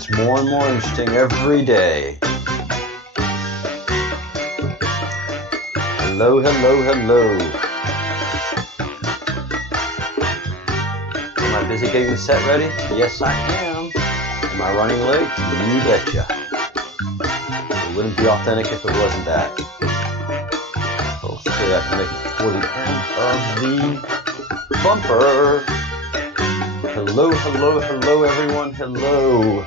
gets more and more interesting every day. Hello, hello, hello. Am I busy getting the set ready? Yes, I am. Am I running late? You betcha. It wouldn't be authentic if it wasn't that. Hopefully I can make it before the end of the bumper. Hello, hello, hello, everyone. Hello.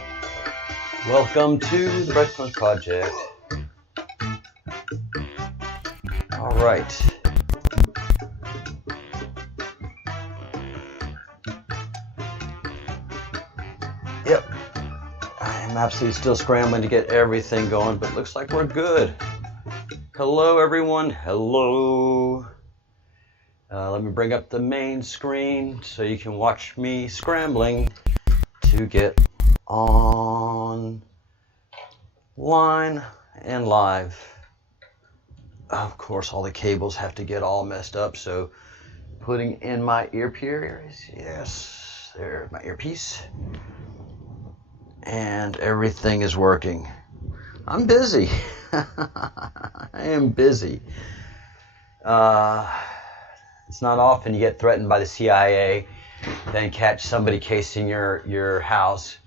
Welcome to the Breadcrumbs Project. All right. Yep. I'm absolutely still scrambling to get everything going, but looks like we're good. Hello, everyone. Hello. Let me bring up the main screen so you can watch me scrambling to get online and live. Of course, all the cables have to get all messed up, so putting in my earpiece, yes, there's my earpiece, and everything is working. I'm busy. I am busy. It's not often you get threatened by the CIA, then catch somebody casing your house,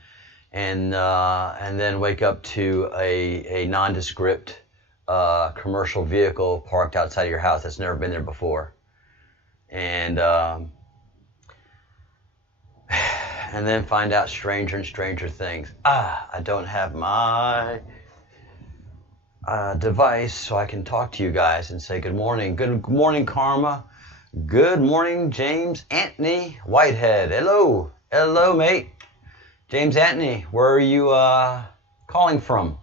and then wake up to a nondescript commercial vehicle parked outside of your house that's never been there before, and then find out stranger and stranger things. I don't have my device, so I can talk to you guys and say good morning. Good morning, Karma. Good morning, James Anthony Whitehead. Hello. Hello, mate. James Anthony, where are you calling from?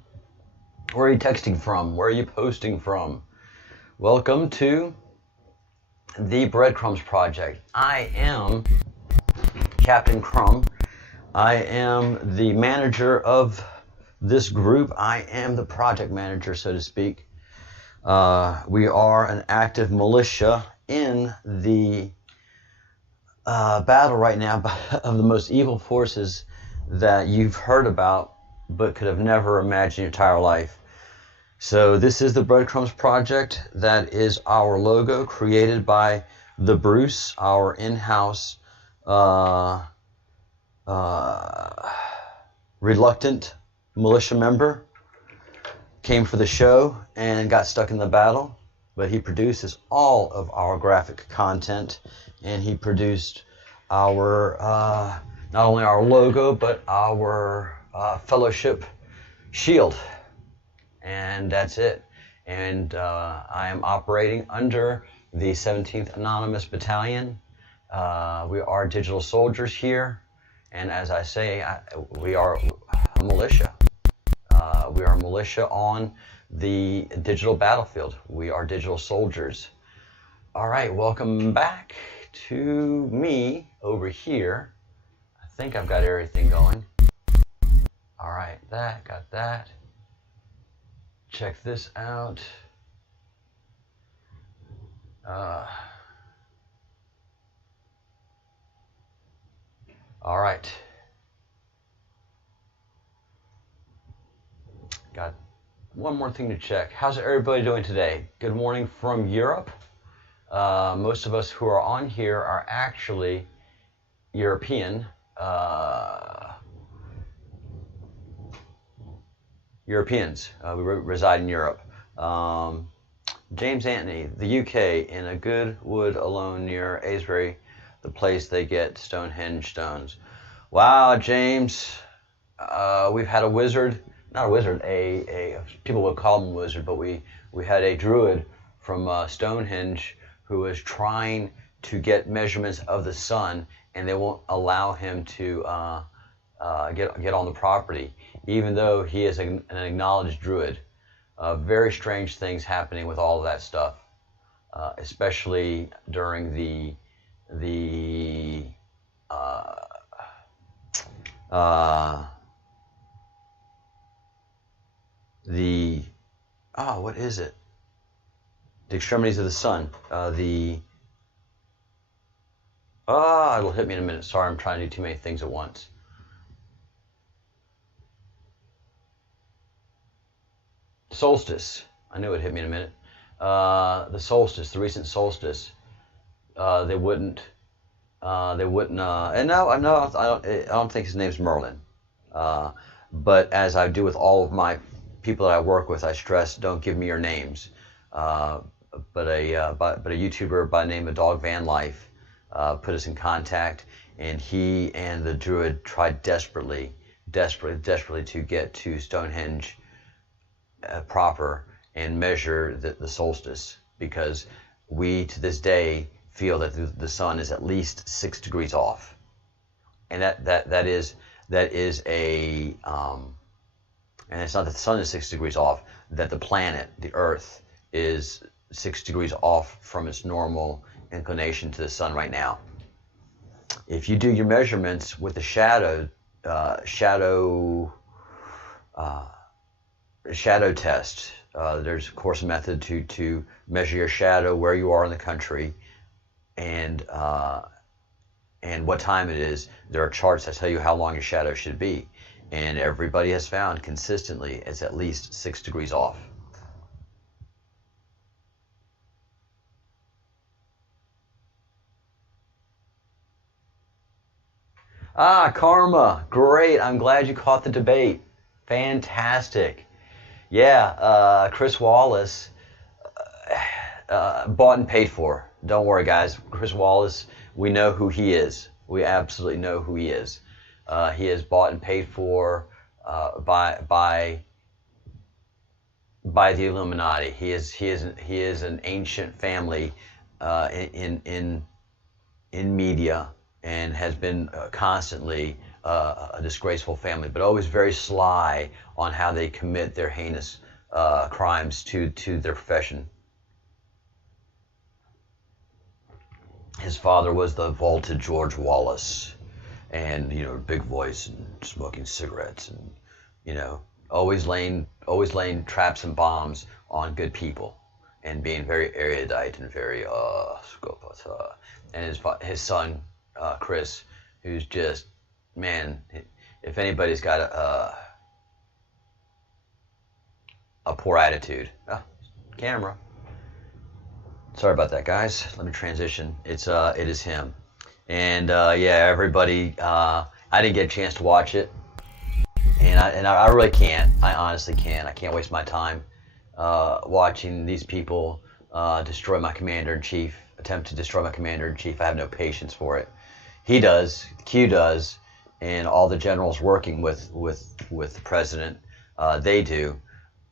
Where are you texting from? Where are you posting from? Welcome to the Breadcrumbs Project. I am Captain Crumb. I am the manager of this group. I am the project manager, so to speak. We are an active militia in the battle right now of the most evil forces that you've heard about but could have never imagined your entire life. So this is the Breadcrumbs Project. That is our logo, created by the Bruce, our in-house reluctant militia member. Came for the show and got stuck in the battle, but he produces all of our graphic content, and he produced our not only our logo but our fellowship shield, and that's it. And I am operating under the 17th Anonymous Battalion. We are digital soldiers here, and as I say, we are a militia. We are a militia on the digital battlefield. We are digital soldiers. All right, welcome back to me over here. I think I've got everything going. All right, got that. Check this out. All right. Got one more thing to check. How's everybody doing today? Good morning from Europe. Most of us who are on here are actually European. Europeans. We reside in Europe. James Anthony, the UK, in a good wood alone near Aylesbury, the place they get Stonehenge stones. Wow, James. We've had a wizard. Not a wizard, people would call him a wizard, but we had a druid from Stonehenge who was trying to get measurements of the sun, and they won't allow him to get on the property, even though he is an acknowledged druid. Very strange things happening with all of that stuff, especially during the what is it? The extremities of the sun. It'll hit me in a minute. Sorry, I'm trying to do too many things at once. solstice. I knew it hit me in a minute. The solstice, the recent solstice. They wouldn't. And no, I don't think his name's Merlin. But as I do with all of my people that I work with, I stress, don't give me your names. But a YouTuber by the name of Dog Van Life put us in contact, and he and the druid tried desperately to get to Stonehenge proper and measure the solstice, because we to this day feel that the sun is at least 6 degrees off, and that is a and it's not that the sun is 6 degrees off, that the planet, the Earth, is 6 degrees off from its normal inclination to the sun right now. If you do your measurements with the shadow test, there's of course a method to measure your shadow, where you are in the country, and what time it is. There are charts that tell you how long your shadow should be, and everybody has found consistently it's at least 6 degrees off. Karma, great. I'm glad you caught the debate. Fantastic. Yeah, Chris Wallace, bought and paid for. Don't worry, guys. Chris Wallace, we know who he is. We absolutely know who he is. He is bought and paid for by the Illuminati. He is an ancient family in media, and has been constantly a disgraceful family, but always very sly on how they commit their heinous crimes to their profession. His father was the vaulted George Wallace, and big voice and smoking cigarettes, and always laying traps and bombs on good people, and being very erudite and very and his son Chris, who's just, man, if anybody's got a poor attitude. Camera. Sorry about that, guys. Let me transition. It is him. And yeah, everybody, I didn't get a chance to watch it, and I really can't. I honestly can't. I can't waste my time watching these people destroy my commander-in-chief, attempt to destroy my commander-in-chief. I have no patience for it. He does, Q does, and all the generals working with the president, they do.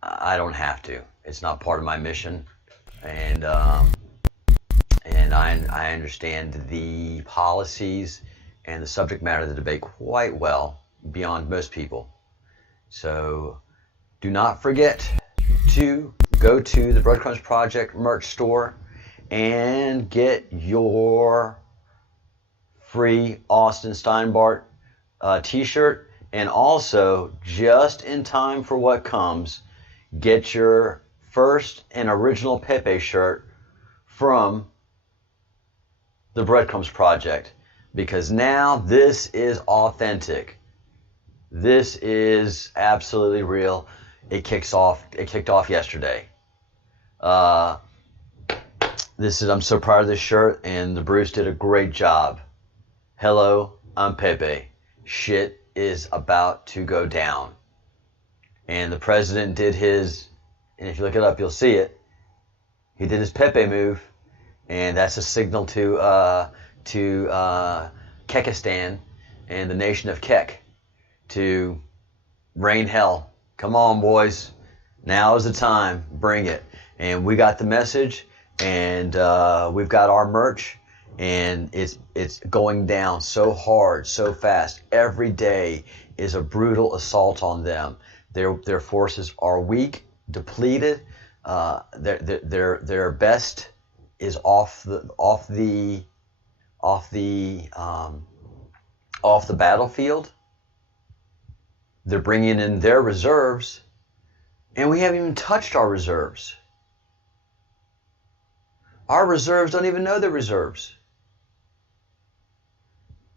I don't have to. It's not part of my mission, and I understand the policies and the subject matter of the debate quite well, beyond most people. So do not forget to go to the Breadcrumbs Project merch store and get your free Austin Steinbart t-shirt, and also, just in time for what comes, get your first and original Pepe shirt from the Breadcrumbs Project, because now this is authentic. This is absolutely real. It kicked off yesterday. I'm so proud of this shirt, and the Bruce did a great job. Hello, I'm Pepe. Shit is about to go down. And the president did his, and if you look it up, you'll see it. He did his Pepe move, and that's a signal to Kekistan and the nation of Kek to rain hell. Come on, boys. Now is the time. Bring it. And we got the message, and we've got our merch. And it's going down so hard, so fast. Every day is a brutal assault on them. Their forces are weak, depleted. Their best is off the battlefield. They're bringing in their reserves, and we haven't even touched our reserves. Our reserves don't even know they're reserves.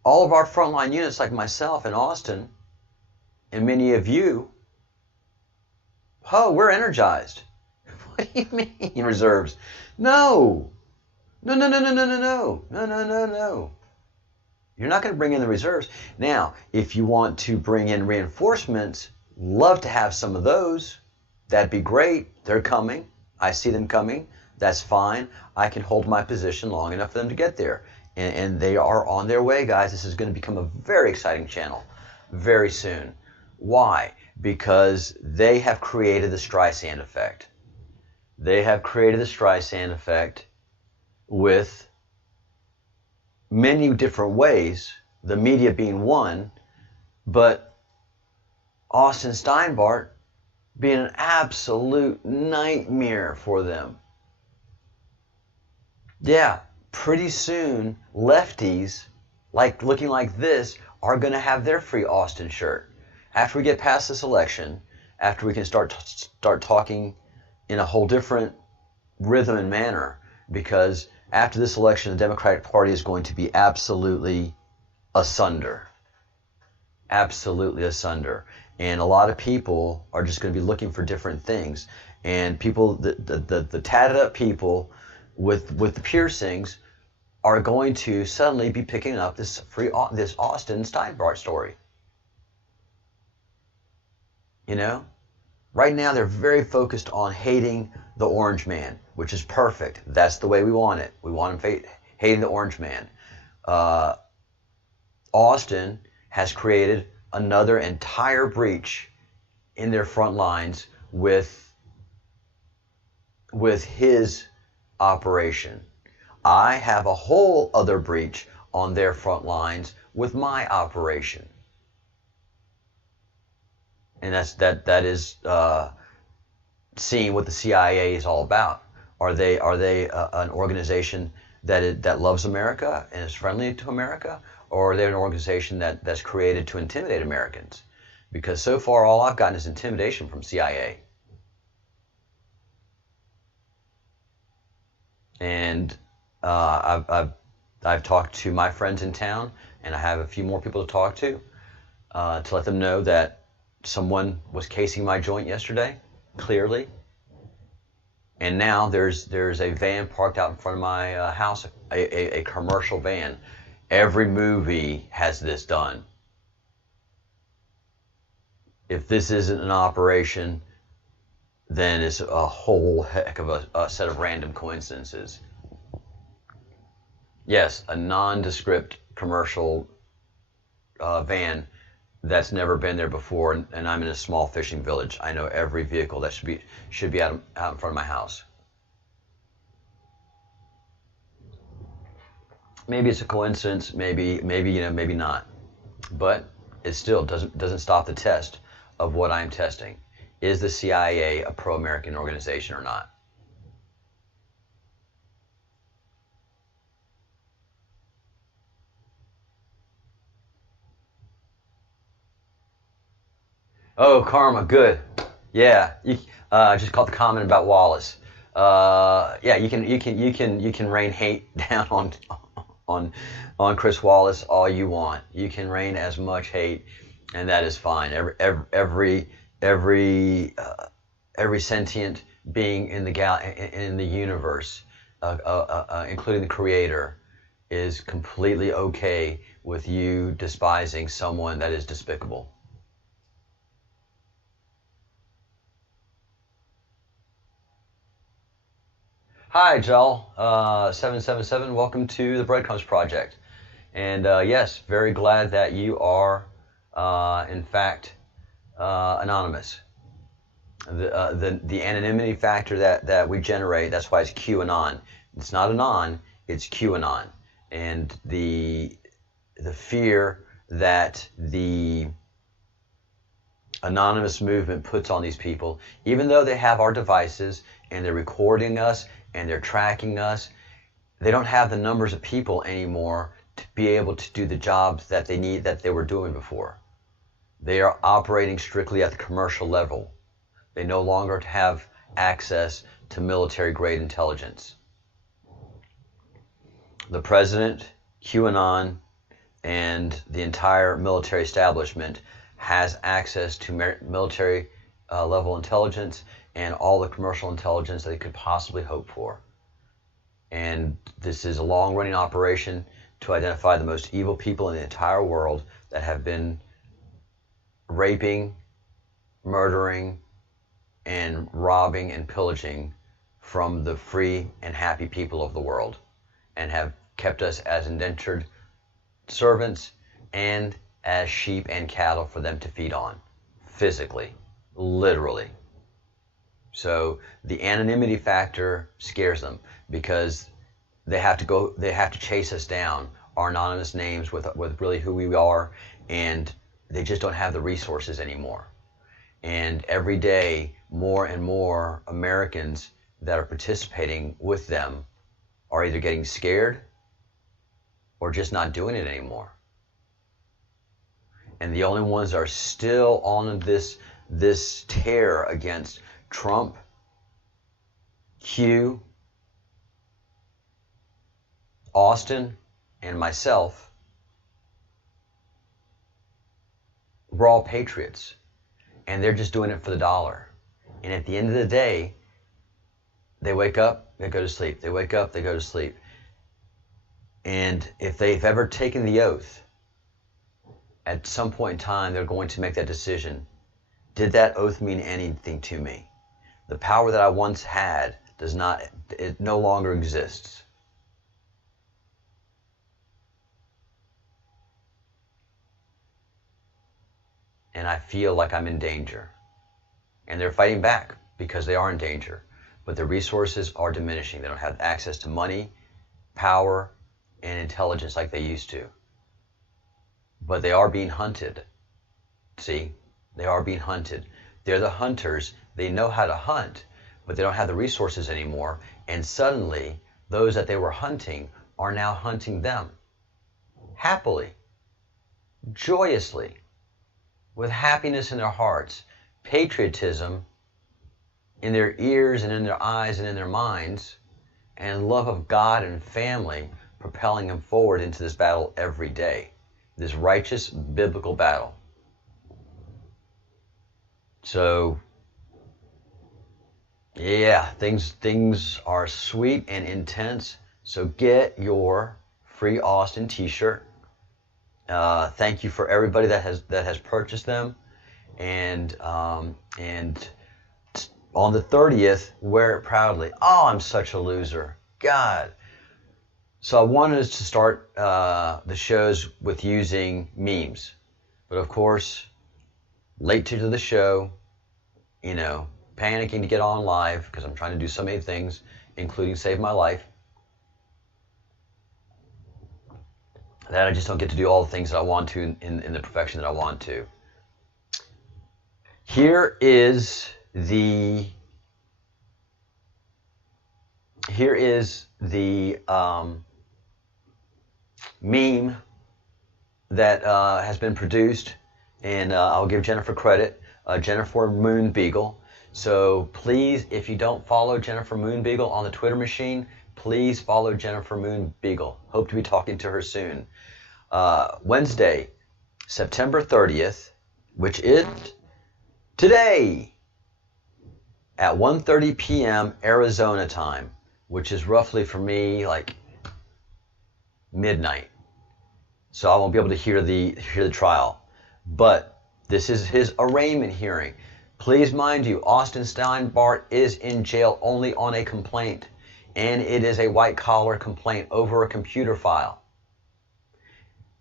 All of our frontline units, like myself and Austin, and many of you, Oh, we're energized. What do you mean, reserves? No. No, no, no, no, no, no, no. No, no, no, no. You're not going to bring in the reserves. Now, if you want to bring in reinforcements, love to have some of those. That'd be great. They're coming. I see them coming. That's fine. I can hold my position long enough for them to get there. And they are on their way, guys. This is going to become a very exciting channel very soon. Why? Because they have created the Streisand effect. They have created the Streisand effect with many different ways, the media being one, but Austin Steinbart being an absolute nightmare for them. Yeah, pretty soon lefties looking like this are going to have their free Austin shirt. After we get past this election, after we can start talking in a whole different rhythm and manner, because after this election, the Democratic Party is going to be absolutely asunder. Absolutely asunder. And a lot of people are just going to be looking for different things. And people, the tatted up people with the piercings are going to suddenly be picking up this Austin Steinbart story. You know? Right now they're very focused on hating the orange man, which is perfect. That's the way we want it. We want them hating the orange man. Austin has created another entire breach in their front lines with his operation. I have a whole other breach on their front lines with my operation. And that is seeing what the CIA is all about. Are they an organization that loves America and is friendly to America, or are they an organization that's created to intimidate Americans? Because so far all I've gotten is intimidation from CIA. And I've talked to my friends in town, and I have a few more people to talk to let them know that someone was casing my joint yesterday, clearly. And now there's a van parked out in front of my house, a commercial van. Every movie has this done. If this isn't an operation, then it's a whole heck of a set of random coincidences. Yes, a nondescript commercial van that's never been there before, and I'm in a small fishing village. I know every vehicle that should be out in front of my house. Maybe it's a coincidence, maybe maybe not, but it still doesn't stop the test of what I'm testing. Is the CIA a pro-American organization or not? Oh, karma, good. Yeah, I just caught the comment about Wallace. Yeah, you can rain hate down on Chris Wallace all you want. You can rain as much hate, and that is fine. Every sentient being in the universe, including the Creator, is completely okay with you despising someone that is despicable. Hi, Joel, 777. Welcome to the Breadcrumbs Project. And yes, very glad that you are, in fact, anonymous. The anonymity factor that we generate, that's why it's QAnon. It's not anon, it's QAnon. And the fear that the anonymous movement puts on these people, even though they have our devices and they're recording us and they're tracking us, they don't have the numbers of people anymore to be able to do the jobs that they were doing before. They are operating strictly at the commercial level. They no longer have access to military-grade intelligence. The president, QAnon, and the entire military establishment has access to military level intelligence and all the commercial intelligence that they could possibly hope for. And this is a long-running operation to identify the most evil people in the entire world that have been raping, murdering, and robbing and pillaging from the free and happy people of the world, and have kept us as indentured servants and as sheep and cattle for them to feed on, physically, literally. So the anonymity factor scares them, because they have to chase us down, our anonymous names with really who we are, and they just don't have the resources anymore. And every day, more and more Americans that are participating with them are either getting scared or just not doing it anymore. And the only ones that are still on this tear against Trump, Q, Austin, and myself, we're all patriots. And they're just doing it for the dollar. And at the end of the day, they wake up, they go to sleep. They wake up, they go to sleep. And if they've ever taken the oath, at some point in time, they're going to make that decision. Did that oath mean anything to me? The power that I once had it no longer exists. And I feel like I'm in danger. And they're fighting back because they are in danger. But their resources are diminishing. They don't have access to money, power, and intelligence like they used to. But they are being hunted. See? They are being hunted. They're the hunters. They know how to hunt, but they don't have the resources anymore. And suddenly, those that they were hunting are now hunting them. Happily. Joyously. With happiness in their hearts, patriotism in their ears and in their eyes and in their minds, and love of God and family propelling them forward into this battle every day, this righteous biblical battle. So, yeah, things are sweet and intense. So get your free Austin t-shirt. Thank you for everybody that has purchased them, and on the 30th, wear it proudly. Oh, I'm such a loser, God. So I wanted us to start the shows with using memes, but of course, late to the show, panicking to get on live because I'm trying to do so many things, including save my life, that I just don't get to do all the things that I want to in the perfection that I want to. Here is the meme that has been produced, and I'll give Jennifer credit, Jennifer Moonbeagle. So please, if you don't follow Jennifer Moonbeagle on the Twitter machine, please follow Jennifer Moonbeagle. Hope to be talking to her soon. Wednesday, September 30th, which is today, at 1:30 p.m. Arizona time, which is roughly for me like midnight. So I won't be able to hear the trial. But this is his arraignment hearing. Please mind you, Austin Steinbart is in jail only on a complaint. And it is a white-collar complaint over a computer file.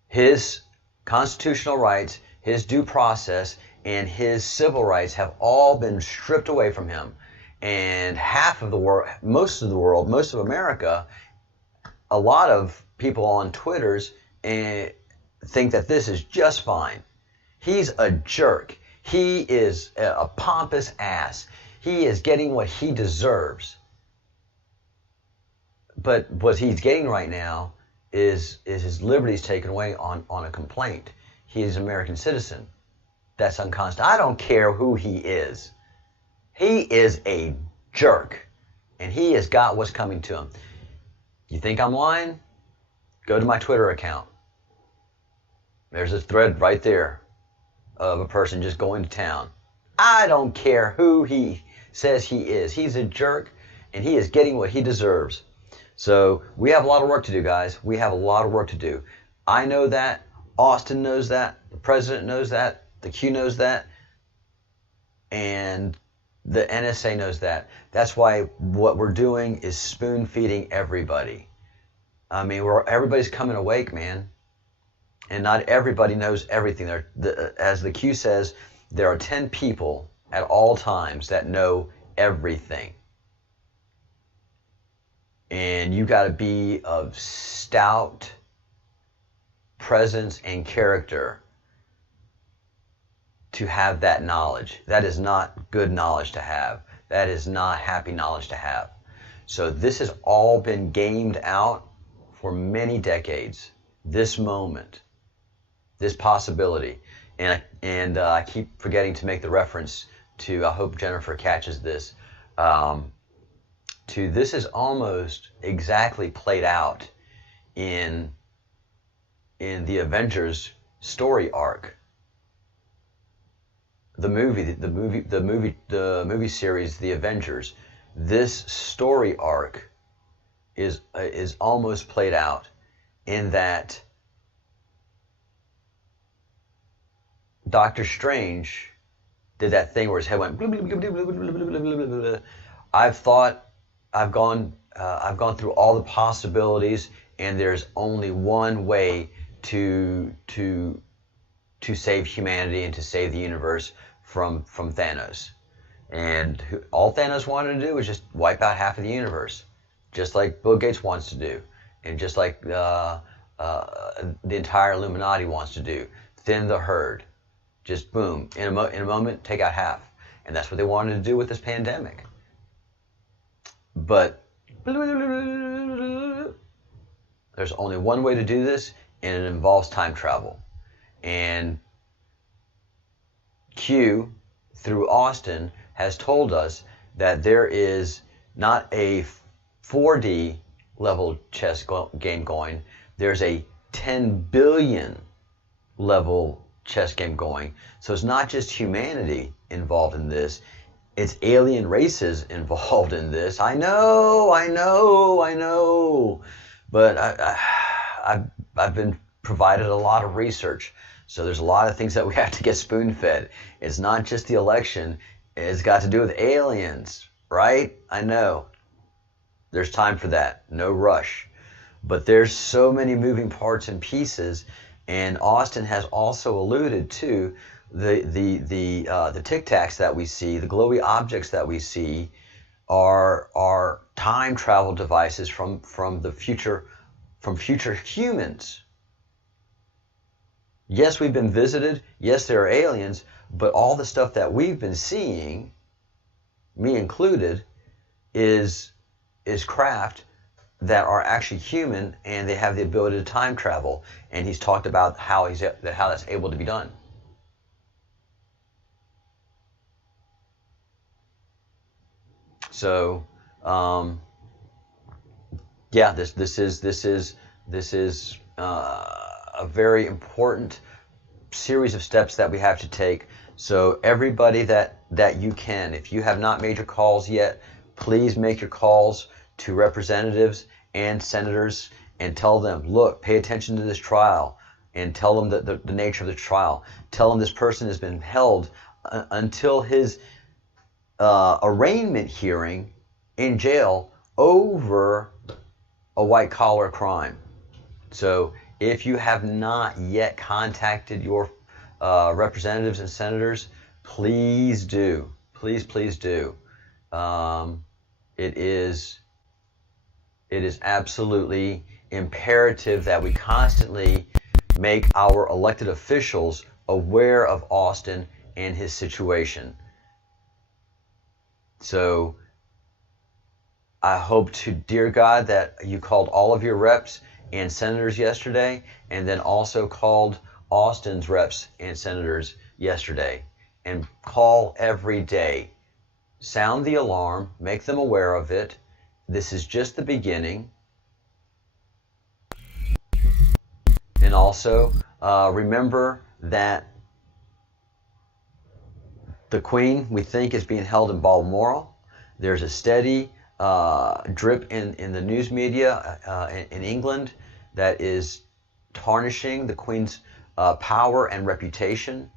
His constitutional rights, his due process, and his civil rights have all been stripped away from him. And half of the world, most of America, a lot of people on Twitters think that this is just fine. He's a jerk. He is a pompous ass. He is getting what he deserves. But what he's getting right now is his liberties taken away on a complaint. He is an American citizen. That's unconstitutional. I don't care who he is. He is a jerk. And he has got what's coming to him. You think I'm lying? Go to my Twitter account. There's a thread right there of a person just going to town. I don't care who he says he is. He's a jerk, and he is getting what he deserves. So we have a lot of work to do, guys. We have a lot of work to do. I know that. Austin knows that. The president knows that. The Q knows that. And the NSA knows that. That's why what we're doing is spoon feeding everybody. I mean, everybody's coming awake, man. And not everybody knows everything. As the Q says, there are 10 people at all times that know everything. And you got to be of stout presence and character to have that knowledge. That is not good knowledge to have. That is not happy knowledge to have. So this has all been gamed out for many decades. This moment, this possibility. And I keep forgetting to make the reference to, I hope Jennifer catches this, to this is almost exactly played out in the Avengers story arc. The movie series, The Avengers. This story arc is almost played out in that Doctor Strange did that thing where his head went. I've gone through all the possibilities, and there's only one way to save humanity and to save the universe from Thanos. And all Thanos wanted to do was just wipe out half of the universe, just like Bill Gates wants to do, and just like the entire Illuminati wants to do. Thin the herd. Just boom, in a moment, take out half. And that's what they wanted to do with this pandemic. But there's only one way to do this, and it involves time travel. And Q, through Austin, has told us that there is not a 4D level chess game going. There's a 10 billion level chess game going. So it's not just humanity involved in this, it's alien races involved in this. I know. But I've been provided a lot of research. So there's a lot of things that we have to get spoon-fed. It's not just the election. It's got to do with aliens, right? I know. There's time for that. No rush. But there's so many moving parts and pieces. And Austin has also alluded to the tic tacs that we see, the glowy objects that we see, are time travel devices from future humans. Yes, we've been visited. Yes, there are aliens, but all the stuff that we've been seeing, me included, is craft that are actually human, and they have the ability to time travel. And he's talked about how that's able to be done. So, yeah, this is a very important series of steps that we have to take. So everybody that you can, if you have not made your calls yet, please make your calls to representatives and senators and tell them, look, pay attention to this trial, and tell them the nature of the trial. Tell them this person has been held until his arraignment hearing in jail over a white-collar crime. So if you have not yet contacted your representatives and senators, please do. Please do. It is absolutely imperative that we constantly make our elected officials aware of Austin and his situation. So I hope to dear God that you called all of your reps and senators yesterday, and then also called Austin's reps and senators yesterday. And call every day. Sound the alarm, make them aware of it. This is just the beginning. And also remember that The Queen, we think, is being held in Balmoral. There's a steady drip in the news media in England that is tarnishing the Queen's power and reputation.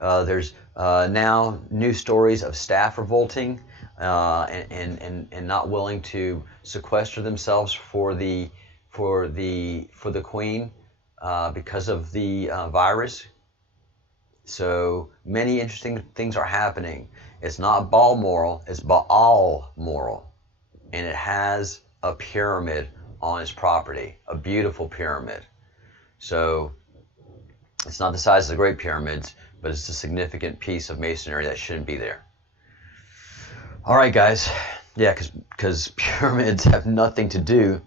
There's now new stories of staff revolting and not willing to sequester themselves for the Queen because of the virus. So many interesting things are happening. It's not Balmoral, it's Balmoral, and it has a pyramid on its property, a beautiful pyramid. So it's not the size of the Great Pyramids, but it's a significant piece of masonry that shouldn't be there. All right, guys. Yeah, because pyramids have nothing to do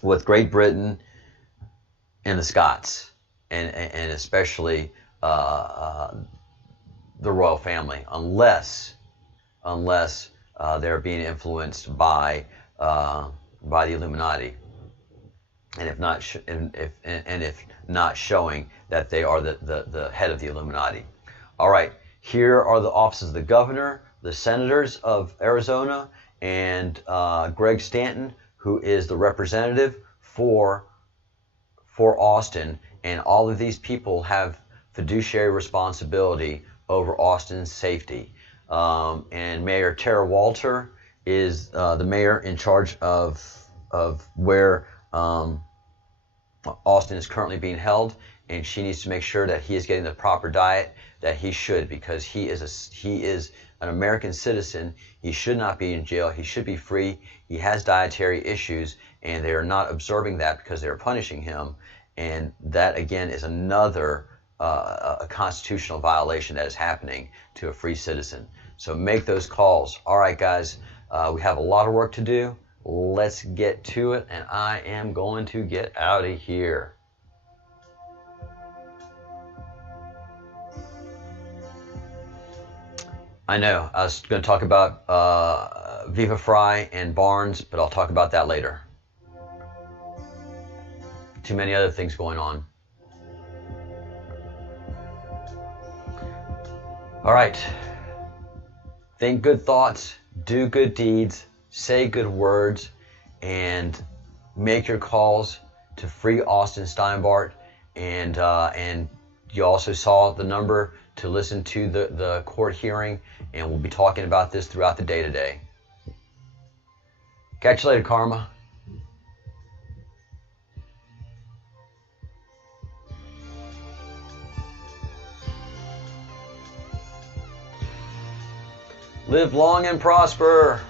with Great Britain and the Scots, and especially the royal family, unless they're being influenced by the Illuminati, and if not showing that they are the head of the Illuminati. All right, here are the offices of the governor, the senators of Arizona, and Greg Stanton, who is the representative for Austin, and all of these people have fiduciary responsibility over Austin's safety. And Mayor Tara Walter is the mayor in charge of where Austin is currently being held, and she needs to make sure that he is getting the proper diet that he should, because he is an American citizen. He should not be in jail. He should be free. He has dietary issues, and they are not observing that because they are punishing him. And that, again, is another a constitutional violation that is happening to a free citizen. So make those calls. All right, guys, we have a lot of work to do. Let's get to it, and I am going to get out of here. I know, I was going to talk about Viva Frei and Barnes, but I'll talk about that later. Too many other things going on. All right. Think good thoughts, do good deeds, say good words, and make your calls to free Austin Steinbart. And you also saw the number to listen to the court hearing, and we'll be talking about this throughout the day today. Catch you later, Karma. Live long and prosper.